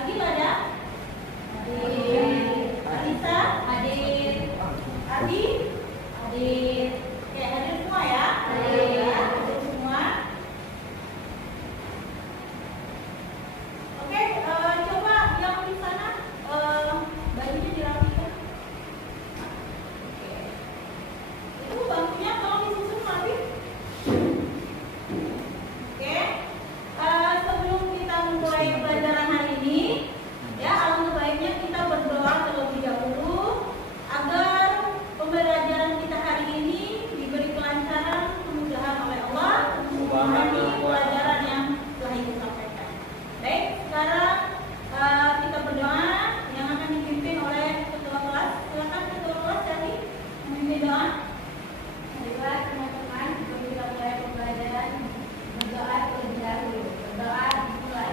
Agil ada? Hadir. Alisa? Hadir. Adi? Hadir. Oke, hadir semua ya? Hadir. Hadir semua. Oke, coba yang di sana bajunya dirapikan. Oke. Itu bangkunya tolong disusun lagi. Oke. Sebelum kita memulai pelajaran hari ini, ya alangkah baiknya kita berdoa terlebih dahulu agar pembelajaran kita hari ini diberi kelancaran, kemudahan oleh Allah untuk memahami pelajaran yang telah Ibu sampaikan. Baik, sekarang kita berdoa yang akan dipimpin oleh ketua kelas. Silakan ketua kelas tadi memimpin doa. Marilah teman-teman sebelum kita mulai pembelajaran berdoa terlebih dahulu. Berdoa dimulai.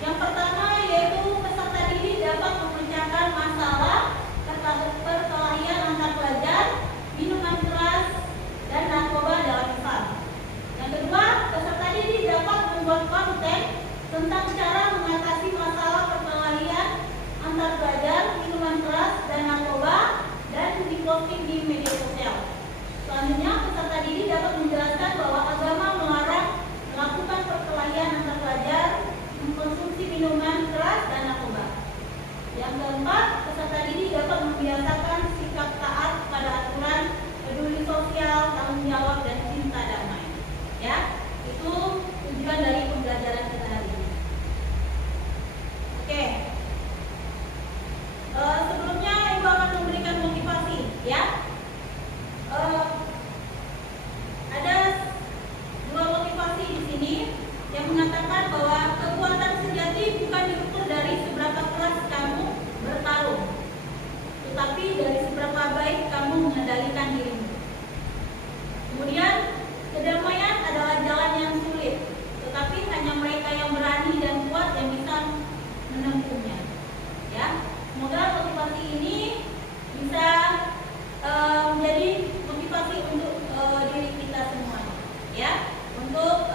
Yang pertama yaitu peserta didik dapat memecahkan masalah perkelahian antar pelajar, minuman keras, dan narkoba dalam Islam. Yang kedua, peserta didik dapat membuat konten tentang cara mengatasi masalah perkelahian antar pelajar, minuman keras, dan narkoba, dan diposting di media sosial. Selanjutnya, peserta didik dapat menjelaskan bahwa agama melarang melakukan perkelahian antar pelajar, mengkonsumsi minuman keras, dan narkoba. Yang keempat, peserta didik dapat membiasakan sikap taat pada aturan, peduli sosial, tanggung jawab, dan cinta damai. Ya, itu tujuan dari pembelajaran kita hari ini. Oke. Sebelumnya Ibu akan memberikan motivasi, ya. Ada dua motivasi di sini yang mengatakan bahwa kekuatan sejati bukan diukur dari seberapa keras kamu bertarung, tetapi dari seberapa baik kamu mengendalikan dirimu. Kemudian, kedamaian adalah jalan yang sulit, tetapi hanya mereka yang berani dan kuat yang bisa menempuhnya. Ya, semoga motivasi ini bisa menjadi motivasi untuk diri kita semuanya, ya, untuk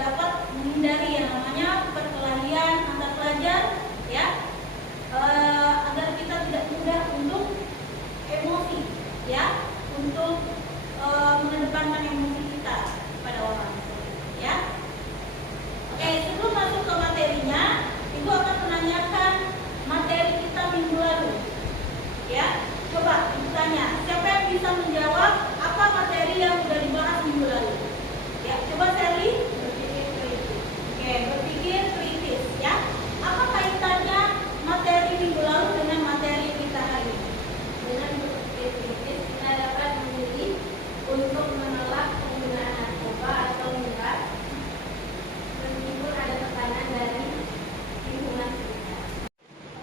dapat menghindari yang namanya perkelahian antar pelajar, ya, agar kita tidak mudah untuk emosi, ya, untuk mengedepankan emosi kita pada orang, ya. Oke, sebelum masuk ke materinya, Ibu akan menanyakan materi kita minggu lalu, ya. Coba Ibu tanya, siapa yang bisa menjawab apa materi yang sudah dibahas minggu lalu? Ya, coba Sally. Oke, berpikir kritis, ya. Apa kaitannya materi minggu lalu dengan materi kita hari ini? Dengan berpikir kritis, kita dapat memilih untuk menolak penggunaan narkoba atau miras meskipun ada tekanan dari lingkungan sekitar.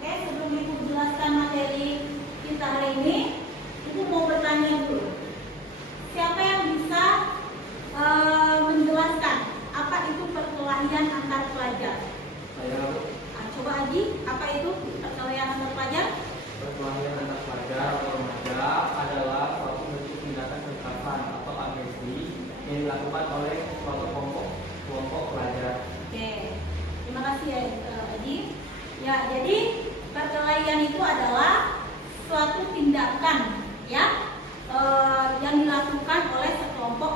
Oke, sebelum Ibu jelaskan materi kita hari ini, Ibu mau bertanya dulu. Siapa yang bisa menjelaskan apa itu perkelahian antar pelajar? Saya Coba Aji, apa itu perkelahian antar pelajar? perkelahian antar pelajar atau remaja adalah suatu bentuk tindakan kekerasan atau agresi yang dilakukan oleh suatu kelompok pelajar. Oke, terima kasih ya Aji. Ya, jadi perkelahian itu adalah suatu tindakan, ya, yang dilakukan oleh sekelompok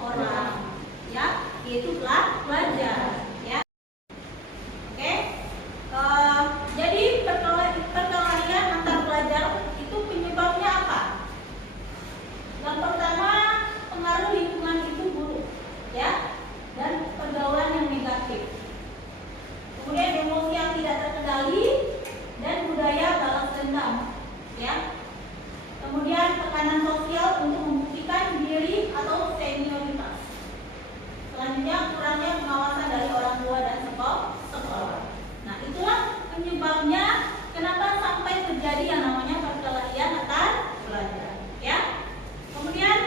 orang, ya, yaitu pelajar, ya. Oke, jadi perkelahian antar pelajar itu penyebabnya apa? Yang pertama, pengaruh lingkungan itu buruk, ya, dan pergaulan yang negatif. Kemudian emosi yang tidak terkendali dan budaya balas dendam, ya. Kemudian tekanan sosial untuk membuktikan diri atau senioritas. Selanjutnya, kurangnya pengawasan dari orang tua dan sekolah. Nah, itulah penyebabnya kenapa sampai terjadi yang namanya perkelahian antar pelajar, ya. Kemudian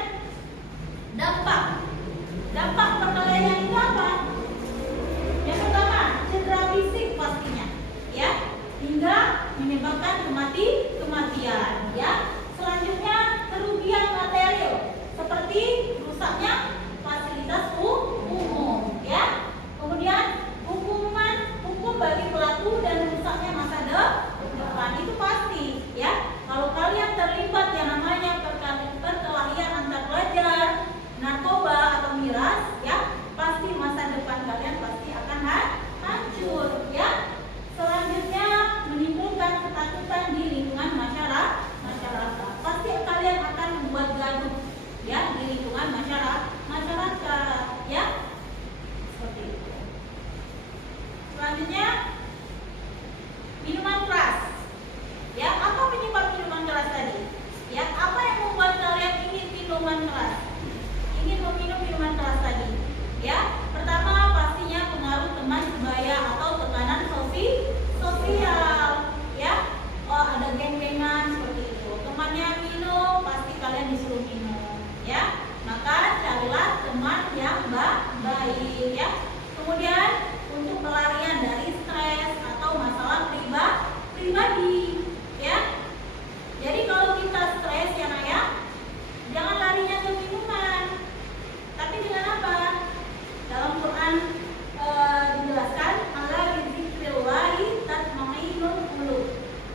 dampak perkelahian itu apa? Yang pertama, cedera fisik pastinya, ya, hingga menyebabkan kematian, ya. Selanjutnya, kerugian material seperti rusaknya fasilitas umum, ya. Kemudian hukum bagi pelaku dan rusaknya masa depan itu pasti, ya. Kalau kalian terlibat yang namanya perkelahian antar pelajar, narkoba atau miras, ya, pasti masa depan kalian pasti akan hancur, ya. Selanjutnya, menimbulkan ketakutan di lingkungan masyarakat. Pasti kalian akan membuat gaduh, ya, di lingkungan masyarakat, ya. Seperti itu. Selanjutnya, minuman keras. Ya, apa penyebab minuman keras tadi? Ya, apa yang membuat kalian ingin minuman keras? Ingin meminum minuman keras tadi? Ya, pertama pastinya pengaruh teman sebaya atau tekanan sosial, ya. Oh, ada geng-gengan seperti itu. Temannya minum, pasti kalian disuruh minum, ya. Maka carilah teman yang baik, ya. Kemudian untuk pelarian dari stres, pribadi, ya. Jadi kalau kita stres ya nak ya, jangan larinya ke minuman, tapi dengan apa? Dalam Quran dijelaskan, ala bizikrillahi tatma'innul qulub.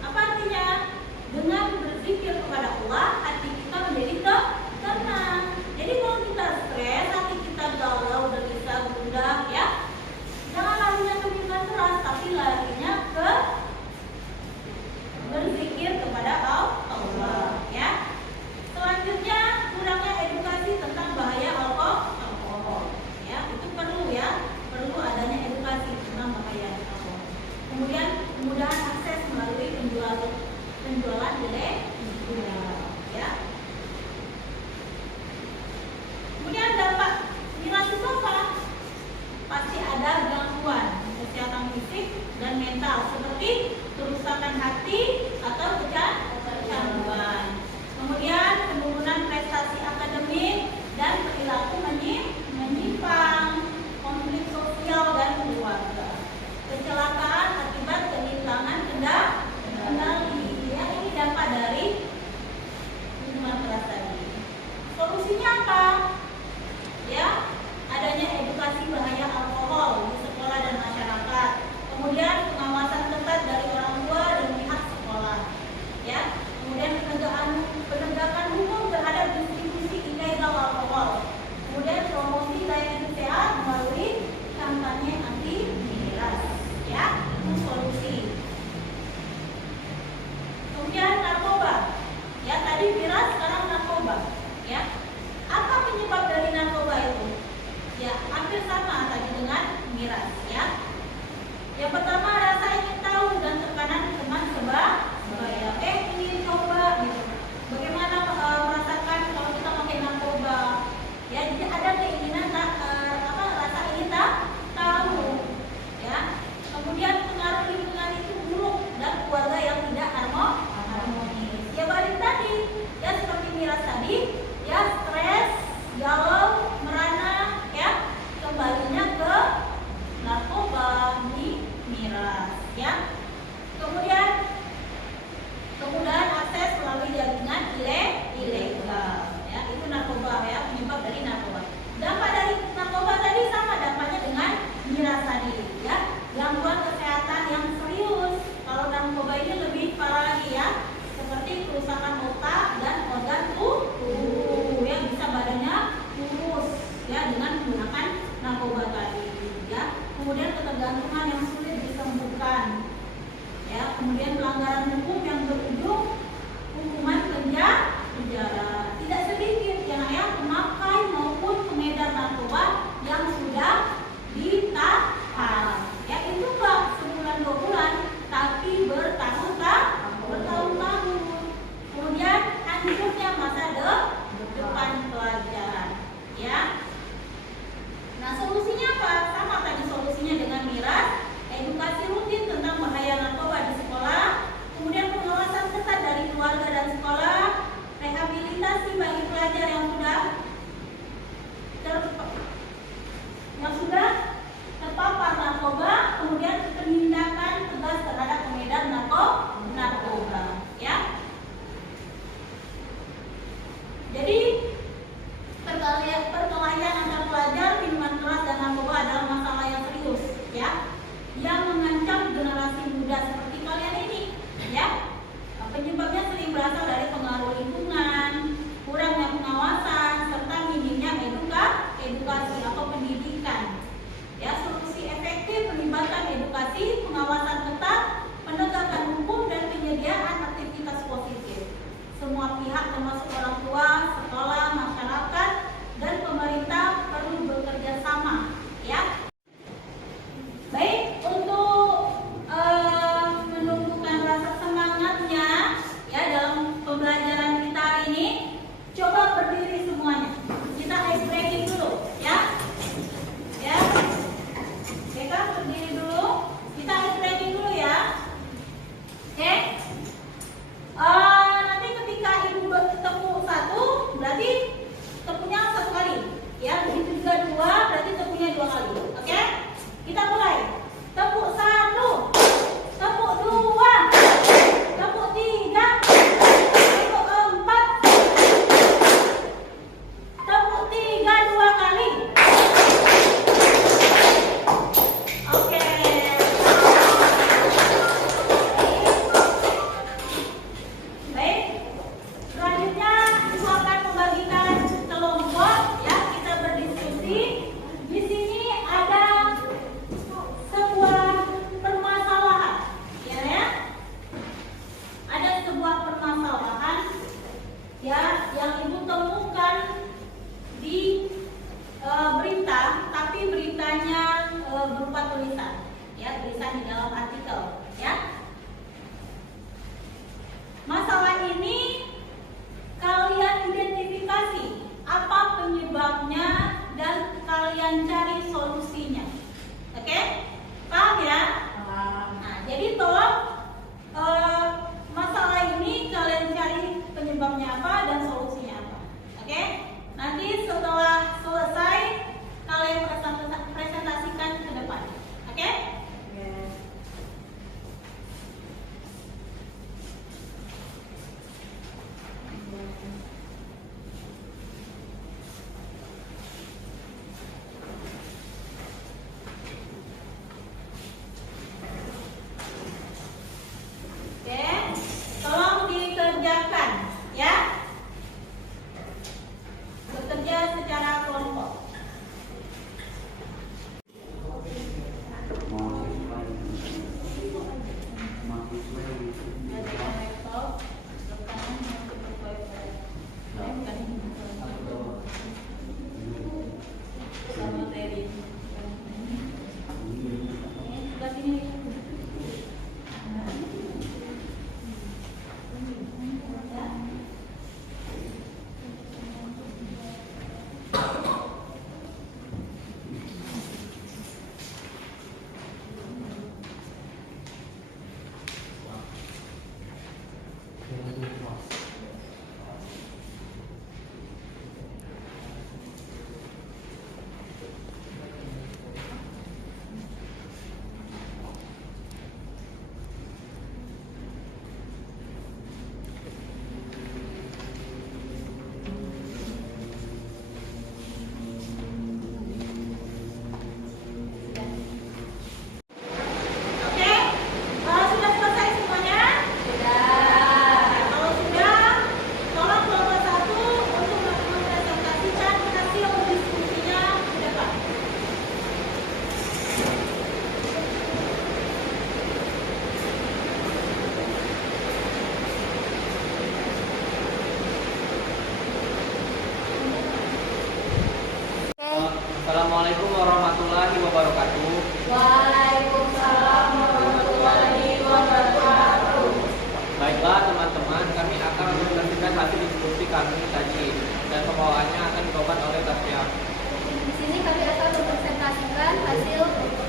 Apa artinya? Dengan berzikir kepada Allah, hati kita menjadi tenang. Jadi kalau kita stres, hati kita galau, gelisah, gundah, ya, jangan larinya ke minuman keras, tapi larinya ke berzikir kepada Allah, ya. Selanjutnya, kurangnya edukasi tentang bahaya alkohol, ya, itu perlu adanya edukasi tentang bahaya alkohol. Kemudian kemudahan akses melalui penjualan ilegal, ya. Kemudian dampak miras itu apa? Pasti ada gangguan kesehatan fisik dan mental seperti kerusakan hati atau kecanduan. Kemudian penurunan prestasi akademik dan perilaku menyimpang, konflik sosial dan keluarga, kecelakaan akibat kehilangan kendali. Ya, ini dampak dari minuman keras tadi. Solusinya apa? Ya, adanya edukasi bahaya alkohol di sekolah dan masyarakat. Kemudian pengawasan ketat dari orang tua dan pihak sekolah. Ya, kemudian penegakan hukum terhadap distribusi ilegal alkohol. Kemudian promosi gaya hidup sehat melalui kampanye anti miras. Ya, itu solusi. Kemudian narkoba. Ya, tadi miras, sekarang narkoba. Ya, apa penyebab dari narkoba itu? Ya, hampir sama tadi dengan miras. Ya, yang pertama rasa ingin tahu dan tekanan teman sebaya. Ingin coba gitu. Bagaimana merasakan kalau kita pakai narkoba? Ya, jadi ada keinginan rasa ingin tahu. Ya, kemudian pengaruh lingkungan itu buruk dan keluarga yang tidak harmonis. Ya, balik tadi, ya seperti miras tadi, ya stres, galau, merana, ya kembalinya ke narkoba, miras, ya. Kemudian kemudahan akses melalui jaringan ilegal, ya, itu narkoba, ya, penyebab dari narkoba. Dampak dari narkoba tadi sama dampaknya dengan miras tadi, ya, gangguan kesehatan yang serius. Kalau narkoba ini lebih parah lagi, ya, seperti kerusakan otak dan organ tubuh, yang bisa badannya kurus, ya, dengan menggunakan narkoba tadi, ya. Kemudian ketergantungan yang sulit disembuhkan, ya. Kemudian pelanggaran hukum yang berujung hukuman penjara. Tidak sedikit yang pemakai maupun pengedar narkoba yang sudah ditahan. Ya, itu enggak sebulan 2 bulan, tapi bertahun-tahun. Kemudian hancurnya masa depan pelajar, ya. Nah, solusinya apa? Sama tadi solusinya dengan miras, edukasi rutin tentang bahaya narkoba di sekolah, berupa tulisan, ya, tulisan di dalam artikel, ya. Masalah ini kalian identifikasi apa penyebabnya dan kalian cari solusinya. Oke? Paham ya? Nah, jadi tolong masalah ini kalian cari penyebabnya apa dan solusinya apa. Oke? Nanti setelah selesai kalian presentasikan ke depan. Oke? Oke, tolong dikerjakan, ya. Bekerja secara kelompok. Assalamualaikum warahmatullahi wabarakatuh. Waalaikumsalam warahmatullahi wabarakatuh. Baiklah teman-teman, kami akan mempresentasikan hasil diskusi kami tadi dan pembawaannya akan dibawakan oleh Tasya. Di sini kami akan mempresentasikan hasil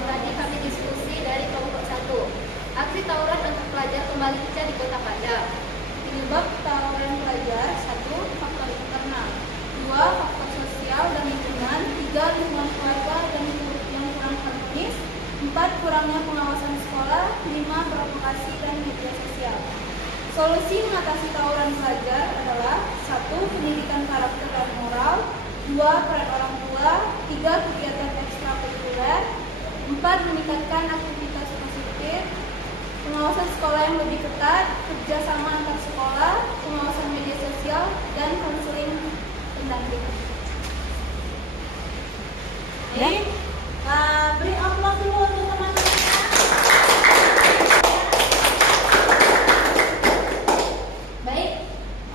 tadi kami diskusi dari kelompok 1. Aksi tawuran antar pelajar kembali pecah di Kota Padang. Penyebab tawuran pelajar: 1. Faktor internal, 2. Faktor sosial dan lingkungan, 3. Lingkungan keluarga dan yang kurang harmonis, 4. Kurangnya pengawasan sekolah, 5. Provokasi dan media sosial. Solusi mengatasi tawuran pelajar adalah: 1. Pendidikan karakter dan moral, 2. Peran orang tua, 3. Kegiatan ekstrakurikuler, 4. Meningkatkan aktivitas positif, pengawasan sekolah yang lebih ketat, kerjasama antar sekolah, pengawasan media sosial, dan konseling pendamping. Jadi, beri aplaus dulu untuk teman-teman. Baik,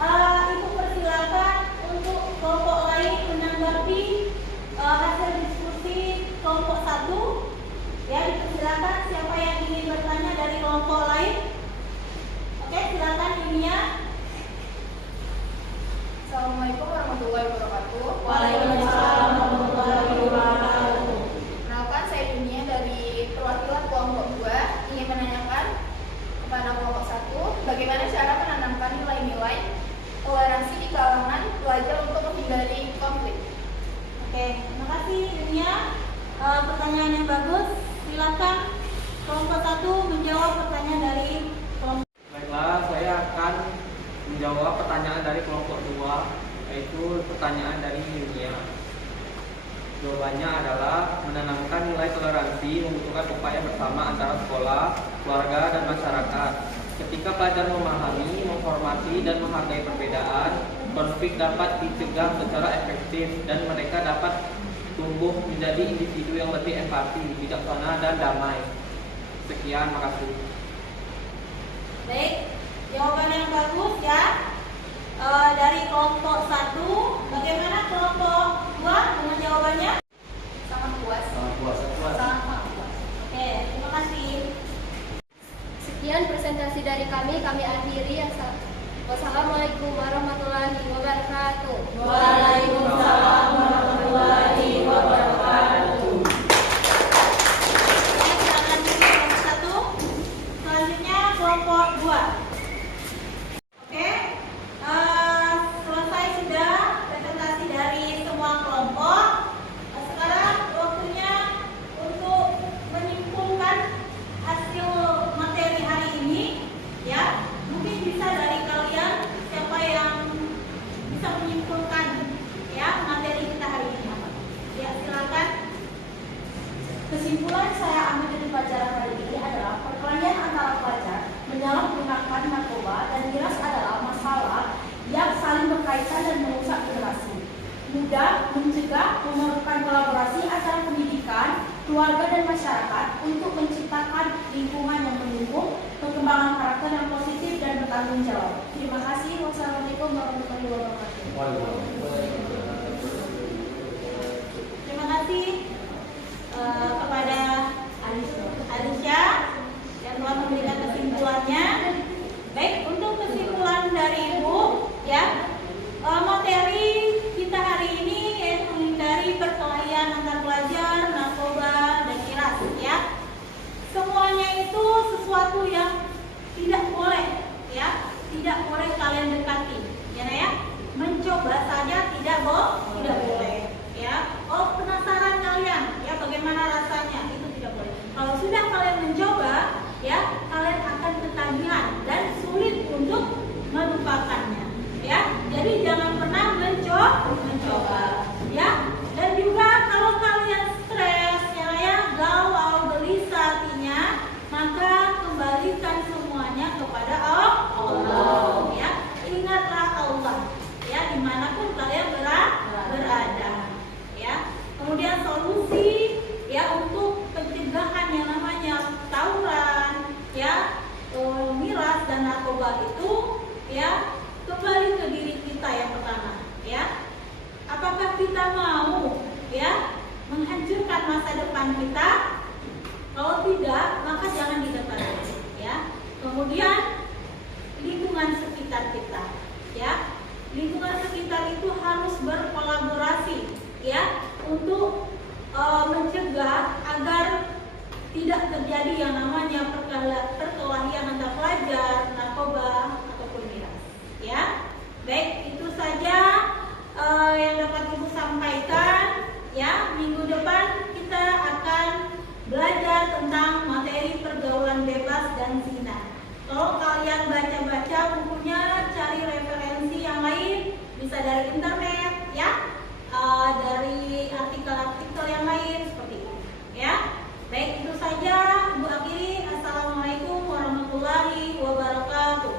Ibu persilakan untuk kelompok lain menanggapi hasil diskusi kelompok 1. Ya, dipersilakan siapa yang ingin bertanya dari kelompok lain. Oke, silakan Ibunya. Assalamualaikum warahmatullahi wabarakatuh. Waalaikumsalam warahmatullahi wabarakatuh. Perkenalkan, saya Dunia dari perwakilan kelompok 2 ingin menanyakan kepada kelompok 1 bagaimana cara menanamkan nilai-nilai toleransi di kalangan pelajar untuk menghindari konflik. Oke, terima kasih Dunia. Pertanyaan yang bagus. Silakan kelompok 1 menjawab pertanyaan dari kelompok. Baiklah, saya akan menjawab pertanyaan dari kelompok 2, yaitu pertanyaan dari Yunia. Jawabannya adalah menanamkan nilai toleransi membutuhkan upaya bersama antara sekolah, keluarga, dan masyarakat. Ketika pelajar memahami, menghormati, dan menghargai perbedaan, konflik dapat dicegah secara efektif dan mereka dapat tumbuh menjadi individu yang lebih empati, bijaksana, dan damai. Sekian, makasih. Baik, jawaban yang bagus ya. Dari kelompok 1, bagaimana kelompok 2 dengan jawabannya? Sangat puas. Sangat puas. Sangat kasih dari kami akhiri. Wassalamualaikum warahmatullahi wabarakatuh. Waalaikumsalam warahmatullahi wabarakatuh. Silakan kelompok 1. Selanjutnya kelompok 2. Oke, selesai sudah presentasi dari semua kelompok. Sekarang waktunya untuk menyimpulkan hasil materi hari ini, ya. Mungkin bisa dari kalian siapa yang bisa menyimpulkan ya materi kita hari ini apa? Ya, silakan. Kesimpulan saya ambil dari pelajaran hari ini adalah perkelahian antara pelajar menyalahgunakan narkoba dan miras adalah masalah yang saling berkaitan dan merusak generasi. Mudah mencegah memerlukan kolaborasi antara pendidikan, keluarga dan masyarakat untuk menciptakan lingkungan yang mendukung perkembangan karakter yang positif dan bertanggung jawab. Terima kasih. Wassalamualaikum warahmatullahi wabarakatuh. Terima kasih kepada Alisya yang telah memberikan kesimpulannya. Baik, untuk kesimpulan dari Ibu, ya, materi kita hari ini yaitu menghindari perkelahian antar pelajar, narkoba dan miras, ya. Semuanya itu sesuatu yang tidak boleh, ya, tidak boleh kalian dekati, ya. Mencoba saja tidak boleh, ya. Oh, penasaran kalian, ya, bagaimana rasanya? Itu tidak boleh. Kalau sudah kalian mencoba, ya, kalian akan ketagihan dan sulit untuk melupakannya, ya. Jadi jangan pernah mencoba, ya. Dan juga kalau kalian stres, ya, galau, gelisah hatinya, maka kembalikan semuanya kepada Allah, ya. Ingatlah Allah, ya, dimanapun kalian berada, ya. Kemudian solusi, ya, untuk pencegahan yang namanya tawuran, ya, miras dan narkoba itu, ya, kembali ke diri kita yang pertama, ya. Apakah kita mau, ya, menghancurkan masa depan kita? Kalau tidak, maka jangan didekati, ya. Kemudian lingkungan sekitar kita, ya. Lingkungan sekitar itu harus berkolaborasi, ya, untuk mencegah agar tidak terjadi yang namanya perkelahian antar pelajar, narkoba ataupun miras, ya. Baik, itu saja yang dapat Ibu sampaikan, ya. Minggu depan kita akan belajar tentang materi pergaulan bebas dan zina. Kalau kalian baca-baca bukunya, cari referensi yang lain, bisa dari internet, ya, dari artikel-artikel yang lain seperti itu, ya. Baik, itu saja. Ibu akhiri. Assalamualaikum warahmatullahi wabarakatuh.